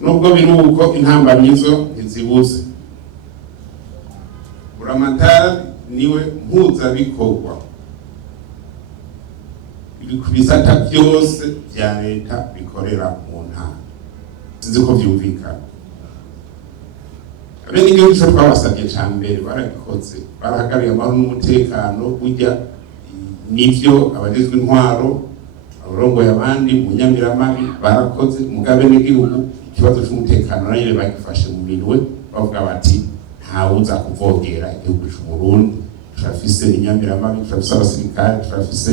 nubwo biri uko intambamyizo ntizibuze. Buramatari niwe mpuzabikorwa ku bisata byose bya leta bikorera mu ntara. Sinzi ko byumvikana. Bene igihugu cyo twabasabye cyambere barabikoze, barahagariye amahoro n'umutekano, ujya nivyo abajejwe intwaro, abarongoye abandi mu Nyamiramabi barakoze. Mugabe n'igihugu ikibazo cy'umutekano nayo bagifashe mu minwe, bavuga bati ntawuza kuvogera igihugu cy'u Burundi. Turafise Inyamiramabi, turafise abasirikare, turafise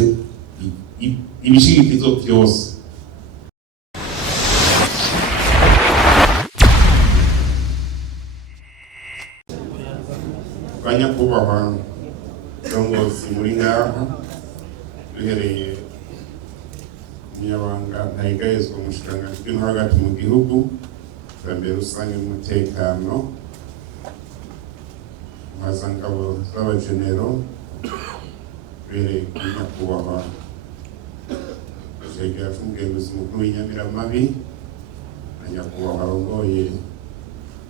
ibishigikizo byose. Banyakubahwa ndongozi muri ngaha, duhereye Umunyamabanga Ntayigayezwa umushikiranganji w'intwaro hagati mu gihugu, iterambere rusange n'umutekano, impazangabo z'abajenero, duhereye kuri nyakubahwa Jegera c'umugenzuzi mukuru w'Inyamiramabi, na nyakubahwa arongoye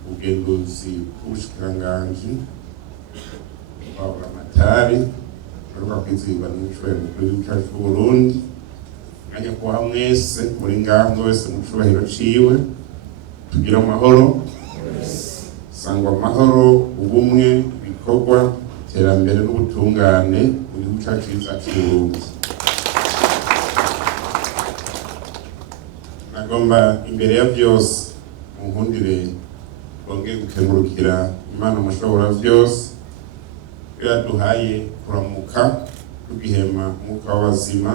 ubugenzuzi bw'ubushikiranganji Buramatari, baruka kwizihirwa n'umushobora mukuru w'igihugu cyacu c'u Burundi, na nyakubahwa mwese muri ngaha wese mu cubahiro ciwe, tugira amahoro, sangwa amahoro, ubumwe, ibikorwa, iterambere n'ubutungane mu gihugu cyacu cyiza c'u Burundi. Nagomba imbere ya byose mu nkundire bongeye gukengurukira Imana mushobora byose yaduhaye kuramuka tugihema umwuka w'abazima,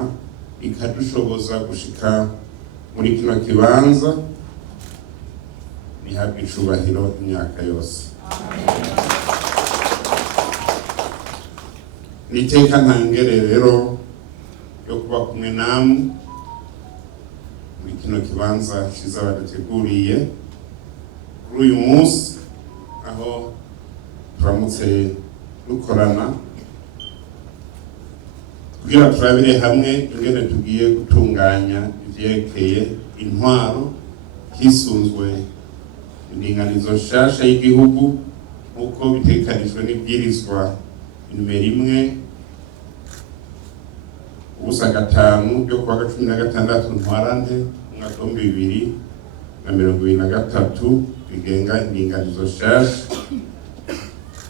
ikadushoboza gushika muri kino kibanza. Nihabwe icubahiro imyaka yose. Niteka ntangere rero yo kuba kumwe namwe muri kino kibanza ciza baduteguriye kuri uyu munsi, aho turamutse dukorana kugira turabire hamwe ingene tugiye gutunganya ivyerekeye intwaro hisunzwe indinganizo nshasha y'igihugu nk'uko bitegekanijwe n'ibwirizwa nimero 1/5 ryo kuwa 16 ntwarante umwaka wa 2023 bigenga indinganizo nshasha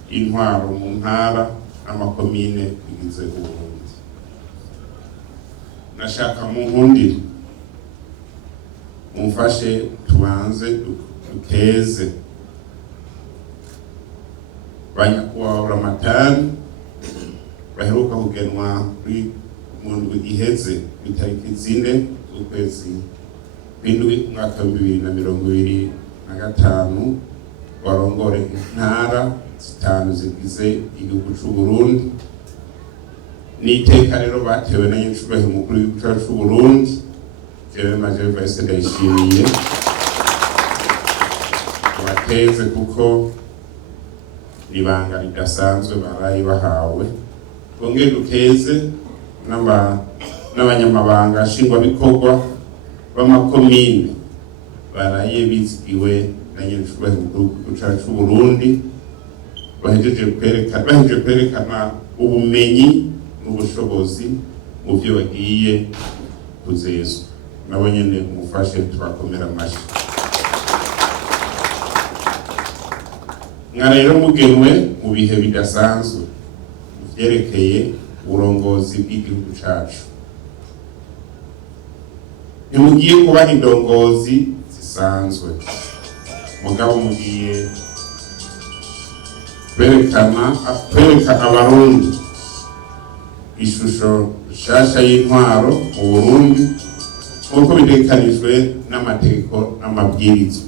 intwaro mu ntara n'amakomine bigize Uburundi. Nashaka mu nkundire mumfashe tubanze dukeze banyakubahwa Buramatari baheruka kugenwa kuri mu ndwi iheze itariki 4 z'ukwezi kw'indwi umwaka wa 2025 barongore intara zitanu zigize igihugu c'u Burundi. N'iteka rero batewe na nyicubahiro mukuru w'igihugu cacu c'u Burundi, jewe Major Vice Ndayishimiye, bateze kuko ibanga ridasanzwe baraye bahawe. Bongere dukeze n'abanyamabanga nshingwabikorwa b'amakomine baraye bizigiwe na nyicubahiro mukuru w'igihugu cacu c'u Burundi, bahejeje kwerekana ubumenyi n'ubushobozi mu byo bagiye kuzezwa. Nabo nyene umufashe tubakomera amashyi. Mwa rero mugenwe mu bihe bidasanzwe vyerekeye uburongozi bw'igihugu cacu. Ntimugiye kuba indongozi zisanzwe, mugabo mugiye kwereka abarundi ishusho nshasha y'intwaro mu Burundi nk'uko bitegekanijwe n'amategeko n'amabwiriza.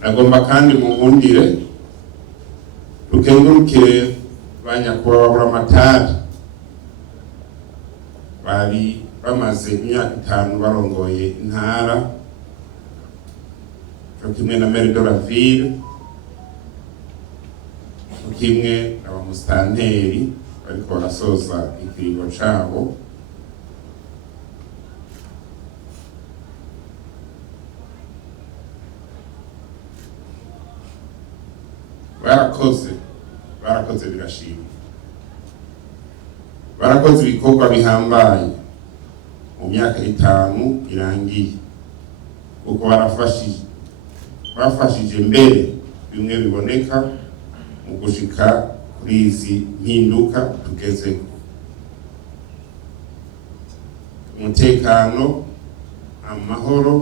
Nagomba kandi mu nkundire dukengurukire banyakubahwa Buramatari bari bamaze imyaka 5 barongoye intara, cyo kimwe na maire de la ville, kimwe n'abamustanteri bariko barasoza ikiringo cabo. barakoze birashimwa, barakoze ibikorwa bihambaye mu myaka 5 irangiye, kuko bafashije mbere bimwe biboneka mu gushika kuri izi mpinduka tugezeko. Umutekano, amahoro,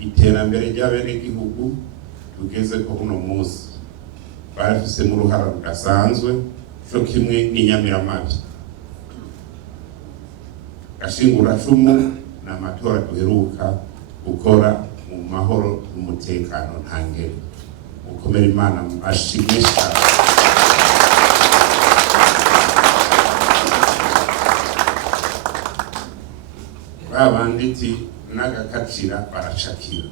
iterambere ry'abenegihugu tugezeko uno munsi barafise mu ruhara rudasanzwe, cyo kimwe n'inyamiramabi. Gashinguracumu n'amatora duheruka gukora mu mahoro n'umutekano ntangere. Mukomere Imana ashimwe cyane. Babanditi n'agakacira baracakira,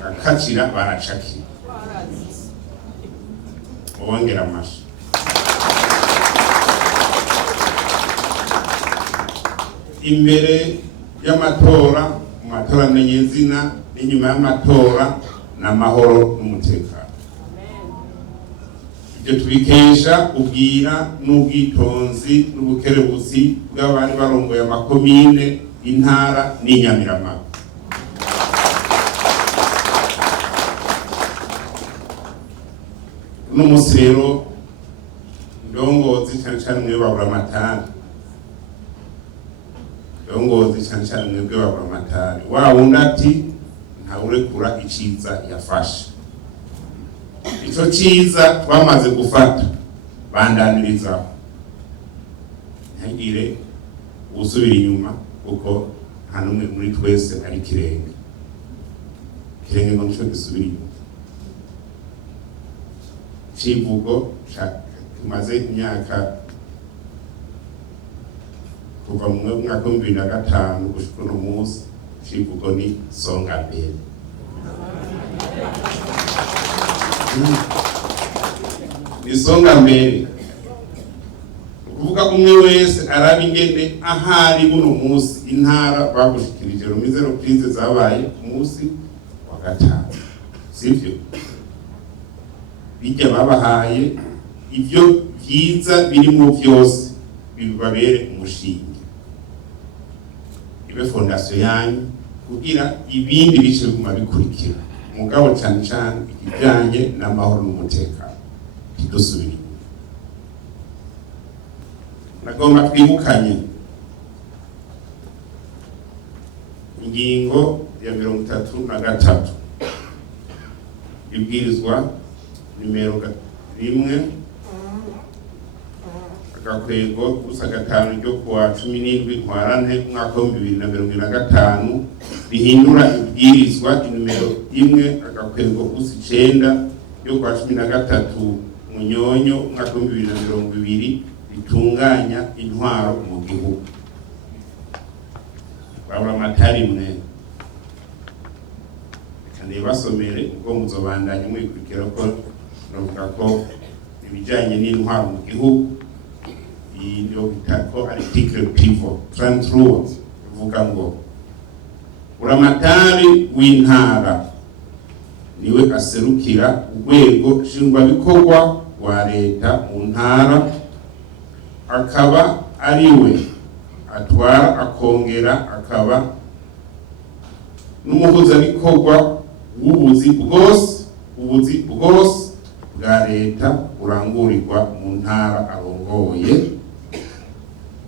agakacira baracakira, ubongera amashi. Imbere y'amatora, mu matora menyezina, n'inyuma y'amatora n'amahoro n'umutekano. Ibyo tubikesha ubwira n'ubwitonzi n'ubukerebuzi bw'abari barongoye amakomine, intara n'inyamiramabi. Uno munsi rero ndongozi cyane cyane mwe baburamatari, ndongozi cyane cyane mwebwe baburamatari, wa wundi ati ntawurekura iciza yafashe. Ico ciza twamaze gufata bandanirizaho, ntagire usubira inyuma, kuko nta numwe muri twese ari kirenge ngo nico gisubira inyuma. Civugo tumaze imyaka kuva mu mwaka wa 2005 gushika uno munsi, civugo ni songa mbere. Isonga mbere kuvuga umwe wese araba ingene ahari buno munsi intara bagushikirije rumizero prise zabaye munsi wa 5, sivyo? Bijya babahaye ivyo vyiza birimo vyose bibabere umushinge, ibe fondation yanyu kugira ibindi bice biguma bikurikira. Mugabo cyane cyane ikijanye n'amahoro n'umutekano kidusubira. Nagomba twibukanye ingingo ya 33 ibwirizwa nimero 1 agakwego gusa 5 ryo kuwa 17 ntwarante umwaka wa 2025 bihindura ibwirizwa nimero 1 agakwego gusa 9 ryo kuwa 13 munyonyo umwaka wa 2020 bitunganya intwaro mu gihugu. Baburamatari mwe kandi basomere ubwo muzobandanya mwikurikira ko navuga ko ibijanye n'intwaro mu gihugu iyo bitako article pivot 33 uvuga ngo buramatari w'intara niwe aserukira urwego nshingwabikorwa wa leta mu ntara, akaba ariwe atwara akongera akaba n'umuhuzabikorwa w'ubuzi bwose bwa leta burangurirwa mu ntara arongoye,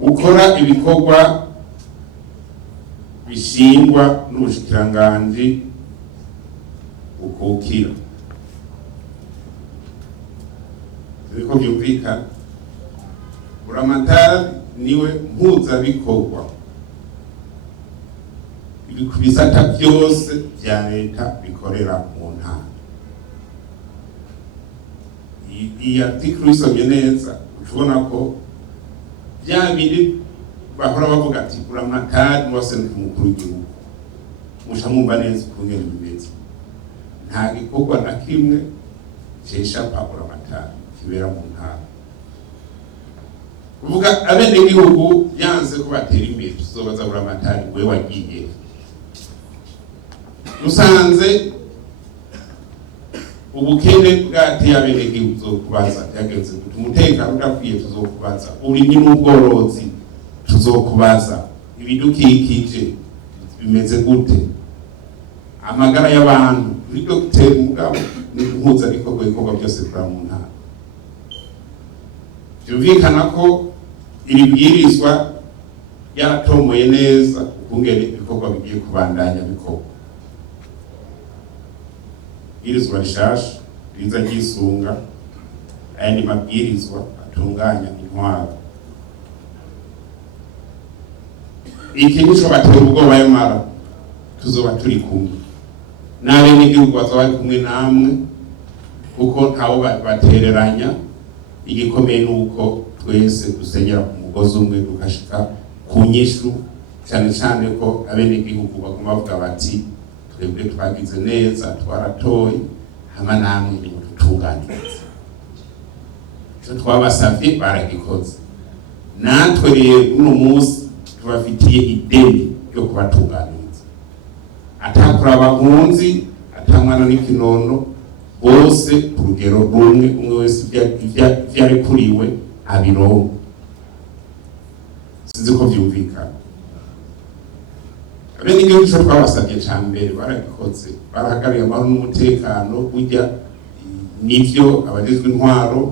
gukora ibikorwa bishingwa n'ubushikiranganji bukukira. Ziko byumvikana, buramatari niwe mpuzabikorwa ibisata byose bya leta bikorera mu ntara. Iyi article isomye neza ushobona ko bya bindi bahora bavuga ati buramatari wose ni umukuru w'igihugu, musha mwumva neza ukungene bimeze. Nta gikorwa na kimwe cesha pa buramatari kibera mu ntara. Kuvuga abenegihugu yanze ko batera imbere, tuzobaza buramatari we wagiye. Musanze ubukene bwateye abenegihugu tuzokubaza byagenze gute, umutekano udakwiye tuzokubaza, uburimyi n'ubworozi tuzokubaza, ibidukikije bimeze gute, amagara y'abantu kuri dogiteri mugabo n'impuzabikorwa ibikorwa byose kura mu ntara. Byumvikana ko iri bwirizwa yaratomoye neza ukungene ibikorwa bigiye kubandanya bikorwa. Ibwirizwa rishasha riza ryisunga ayandi mabwirizwa atunganya intwaro. Iki nico batera ubwoba y'amara tuzoba turi kumwe n'abenegihugu bazoba bari kumwe namwe, kuko ntawo batereranya. Igikomeye nuko twese dusenyera ku mugozi umwe dukashika ku nyishu, cyane cyane ko abenegihugu baguma bavuga bati twebwe twagize neza twaratoye hama namwe nimututunganirize. Icyo twabasavye baragikoze, natwe rero uno munsi tubafitiye ideni ryo kubatunganiriza, atakuraba nkunzi atamwana n'ikinono, bose ku rugero rumwe, umwe wese ivyo arekuriwe abironka. Sinzi ko vyumvikana. Abenegihugu ico twabasavye ca mbere baragikoze, barahagariye amahoro n'umutekano. Burya nivyo abajejwe intwaro,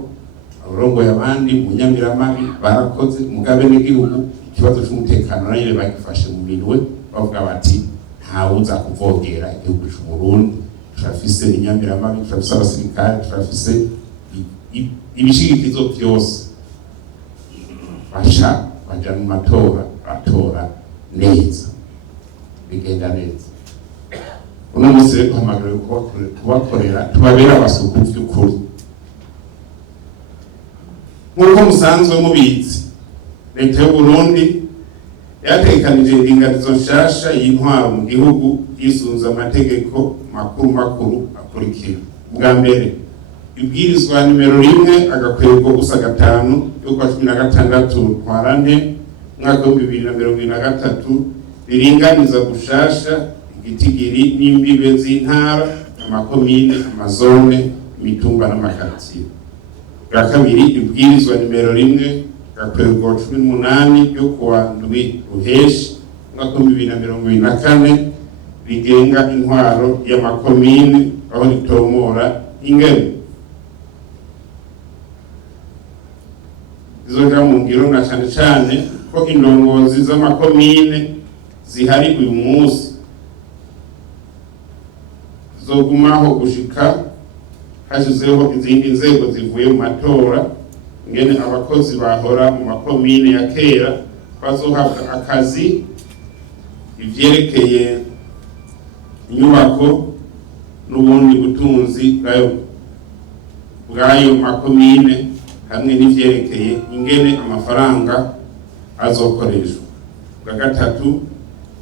abarongoye abandi mu nyamiramabi barakoze, mugabo abenegihugu ikibazo c'umutekano nanyene bagifashe mu minwe, bavuga bati ntawuza kuvogera igihugu c'Uburundi. Turafise inyamiramabi, turafise abasirikare, turafise ibishigikizo vyose. Baja mu matora, batora neza, bigenda neza. Uno munsi rero duhamagariwe kubakorera, tubabera abasuku vy'ukuri. Nk'uko musanzwe mubizi, leta y'Uburundi yategekanije indinganizo nshasha y'intwaro mu gihugu yisunze amategeko makuru akurikira. Bwa mbere, ibwirizwa nimero 1/5 yo kwa 16 ntwarante mwaka wa 2023 riringaniza gushasha igitigiri n'imbibe z'intara, amakomine, amazone, imitumba n'amakaritsiye. Bwa kabiri, ibwirizwa nimero 1/18 yo kuwa ndwi ruheshi mwaka wa 2024 rigenga intwaro y'amakomine, aho ritomora ingene zizoja mu ngiro, na cane cane ko indongozi z'amakomine zihari uyu munsi zogumaho gushika hashizeho izindi nzego zivuye mu matora, ingene abakozi bahora mu makomine ya kera bazohabwa akazi, ivyerekeye inyubako n'ubundi butunzi bw'ayo makomine, hamwe n'ivyerekeye ingene amafaranga azokoreshwa. Bwa gatatu,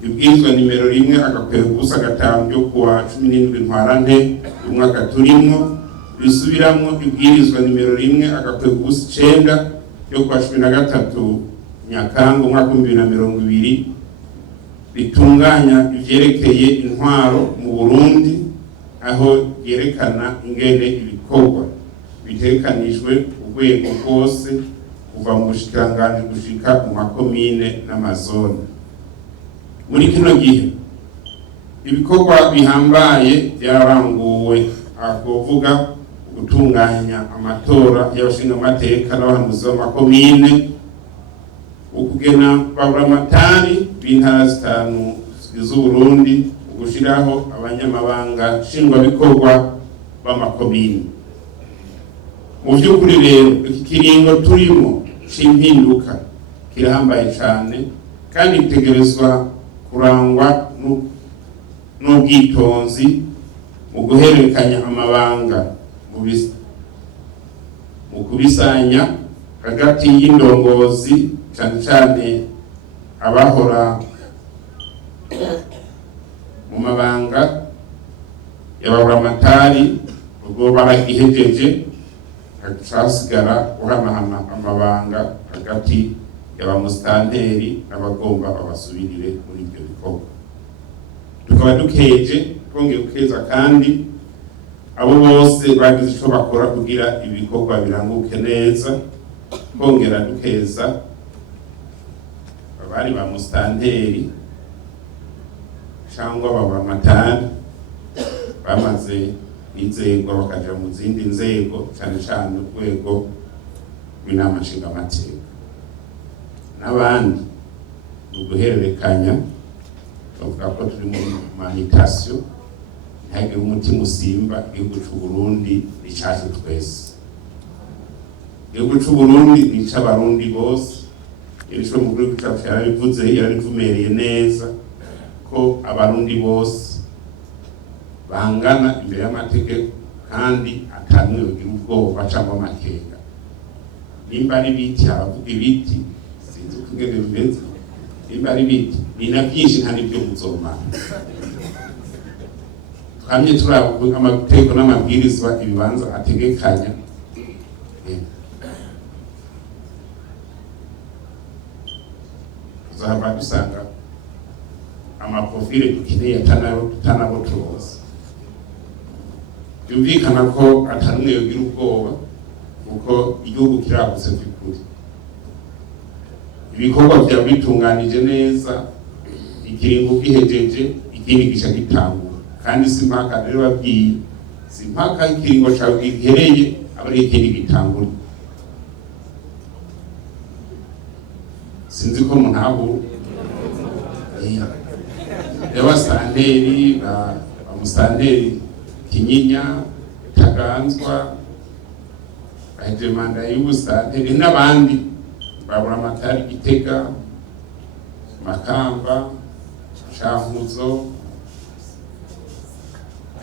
ibwirizwa nimero 1/5 ryo kuwa 17 ntwarante umwaka turimwo bisubiramwo ibwirizwa nimero 1/5 ryo kuwa 13 Nyakanga umwaka wa 2020 bitunganya ivyerekeye intwaro mu Burundi, aho yerekana ingene ibikorwa bitekanijwe urwego rwose kuva mu bushikiranganji gushika mu makomine n'amazone. Muri kino gihe ibikorwa bihambaye byararanguwe, akuvuga gutunganya amatora y'abashingamateka n'abahanuzi b'amakomine, ukugena baburamatari b'intara zitanu z'Uburundi, ugushiraho abanyamabanga nshingwabikorwa b'amakomine. Mu vy'ukuri rero iki kiringo turimo c'impinduka kirahambaye cane, kandi itegerezwa kurangwa n'ubwitonzi mu guhererekanya amabanga, mu kubisanya hagati y'indongozi, cane cane abahora mu mabanga y'ababuramatari, ubwo baragihejeje hacasigara guhanahana amabanga hagati y'abamusitanteri n'abagomba babasubirire muri ibyo bikorwa. Tukaba dukeje twongeye gukeza kandi abo bose bagize ico bakora kugira ibikorwa biranguke neza. Kongera dukeza abari ba mustanteri cyangwa baburamatari bamaze inzego bakaja mu zindi nzego, cyane cyane urwego rw'inama nshingamateka n'abandi uguhererekanya. Bavuga ko turi mu manitasiyo, ntihagire umutima usimba. Igihugu c'u Burundi ni cacu twese, igihugu c'u Burundi ni c'abarundi bose. Ico mu gihugu cacu yarabivuze, yarabivumereye neza ko abarundi bose bangana imbere y'amategeko kandi atamwe yogira ubwoba cyangwa amakenga. Nimba ari biti haravuga ibiti, sinzi uko ingene bimeze. Nimba ari ibiti ni na byinshi nta n'ibyo muzomara. Twamye turaba amategeko n'amabwirizwa ibibanza ategekanya. Tuzaba dusanga amaprofile dukeneye atanabo tuzi. Byumvikana ko atanumwe yogira ubwoba kuko igihugu kiragutse by'ukuri. Ibikorwa bya bitunganije neza, ikiringo gihejeje, ikindi gica gitangura. Kandi simpaka rero babwiye, simpaka ikiringo cyawe gihereye abari ikindi gitangura. Sinzi ko muntaho y'abasanteri bamusanteri Kinyinya, Taganzwa, baheje manda y'ubusanteri n'abandi baburamatari Gitega, Makamba, Cankuzo,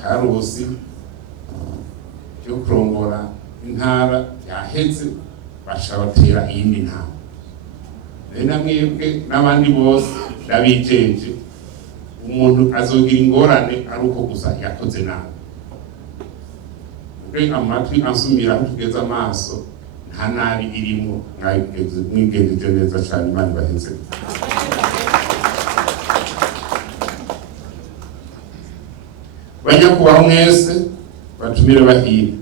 Karusi byo kurongora intara yaheze bashabatera iyindi ntara. Rena mwebwe n'abandi bose ndabijeje umuntu azogira ingorane ari uko gusa yakoze nabi. Amatwi ansumira tugeza amaso nta nabi irimo, mwigendeje neza cyane. Imana ibaheze. Banyakubaho mwese batumire bahira,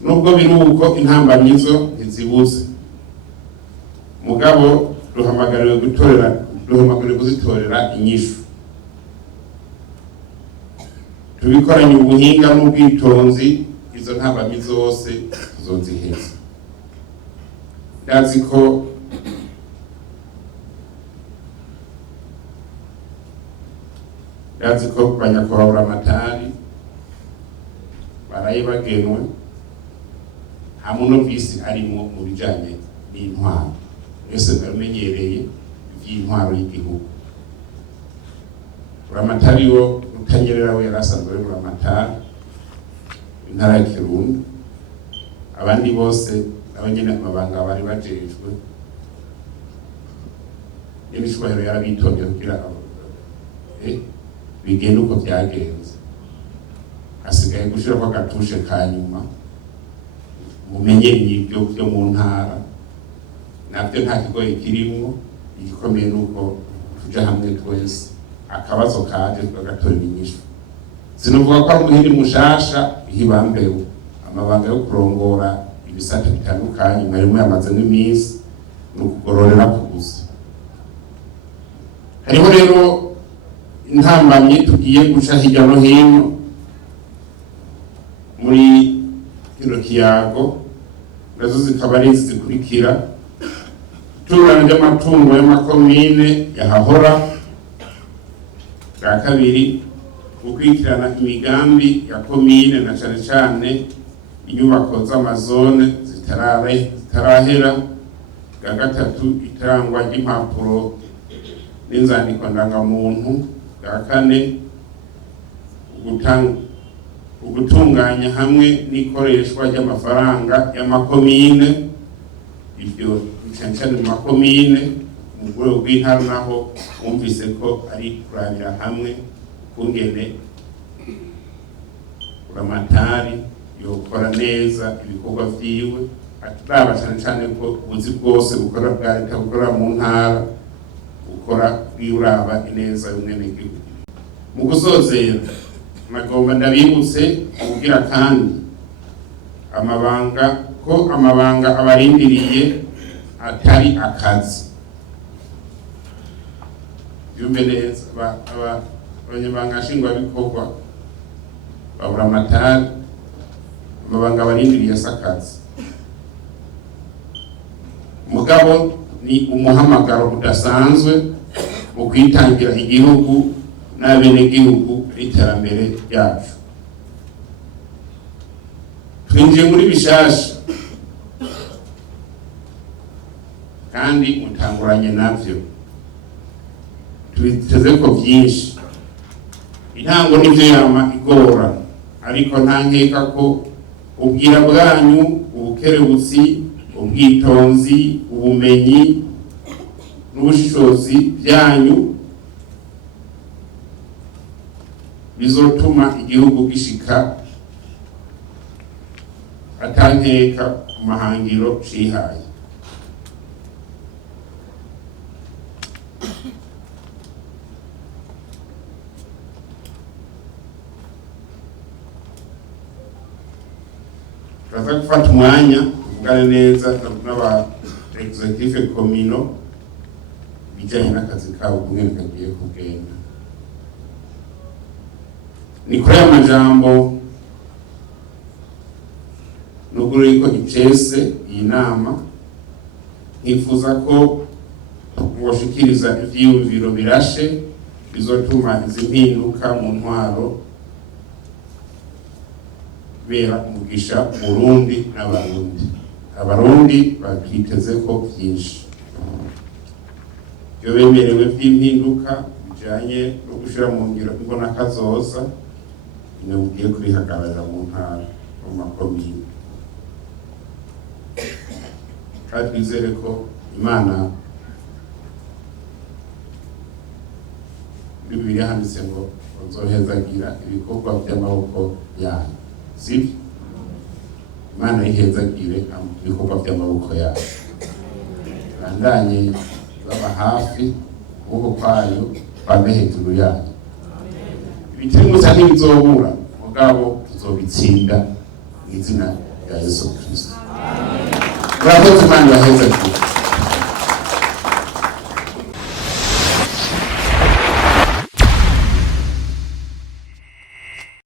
nubwo biri uko intambamyizo ntizibuze, mugabo duhamagariwe kuzitorera inyishu. Tubikoranye ubuhinga n'ubwitonzi, izo ntambamyi zose tuzoziheza. Ndazi ko banyakubahwa amatari baraye bagenwe hamwe no kwisi arimo mu bijanye n'intwaro. Yose bamenyereye iby'intwaro y'igihugu. Buramatari wo Rutanyerera we yarasanzwe ari buramatari intara ya Kirundo. Abandi bose abanyene amabanga bari bajejwe n'ibishobora yarabitondeye kugira bigenda uko byagenze. Hasigaye gushira ko gatushe kanyuma mumenye ibyo byo mu ntara, nabyo nta kigoye kirimo. Igikomeye nuko tuja hamwe twese akabazo kaje tugatorera inyishu. Sinovuga ko ari umuhindi mushasha hibambewe amabanga yo kurongora ibisata bitandukanye mwarimo yamaze n'iminsi n'ukugororera kugusa. Hariho rero intambamye tugiye guca hirya no hino muri kino kiyago, nazo zikaba ari zikurikira: itunganya ry'amatungo y'amakomine yahahora. Bwa kabiri, gukurikirana imigambi ya komine na cane cane inyubako z'amazone zitarahera. Bwa gatatu, itangwa ry'impapuro n'inzandiko ndangamuntu. Bwa kane, ugutunganya hamwe n'ikoreshwa ry'amafaranga y'amakomine. Ibyo bicancane mu makomine. Mu rwego rw'intara naho wumvise ko ari kurabira hamwe kungene buramatari yokora neza ibikorwa vyiwe, aturaba cane cane ko ubuzi bwose bukora bwa leta bukora mu ntara bukora bwiraba ineza y'umwenegihugu. Mu gusozera, nagomba ndabibutse kugira kandi amabanga abarindiriye atari akazi. Yumve neza abanyamabanga nshingwabikorwa babura amatari, amabanga abarindiriye asakazi. Mugabo ni umuhamagaro udasanzwe mu kwitangira igihugu n'abenegihugu n'iterambere ryacu. Twinjiye muri bishasha kandi mutanguranye navyo, tubiteze ko byinshi. Intango nivyo yama igora, ariko nta nkeka ko ubwira bwanyu, ubukerebutsi, ubwitonzi, ubumenyi n'ubushishozi byanyu bizotuma igihugu gishika atankeka ku mahangiro cihaye. Turaza gufata umwanya tuvugane neza n'aba executive communal bijyanye n'akazi kabo kumwe kagiye kugenda. Ni kuri aya majambo nubwo riko icese iyi nama, nkifuza ko mwoshikiriza ivyiyumviro birashe bizotuma izi mpinduka mu ntwaro bera umugisha Burundi n'Abarundi. Abarundi bakiteze ko byinshi byo bemerewe by'impinduka bijanye no gushira mu ngiro mbona kazoza ugiye kurihagararira mu ntara mu makomine. Kandi twizere ko Imana Bibiliya handitse ngo uzohezagira ibikorwa by'amaboko yanyu, sibyo? Imana ihezagire ibikorwa by'amaboko yayo, bandanye baba hafi ukuboko kwayo bame hejuru yanyu. Ibitari musa ntibizobura, mugabo tuzobitsinda mu izina rya Yesu Kristo. Murakoze, Imana ibahezagire.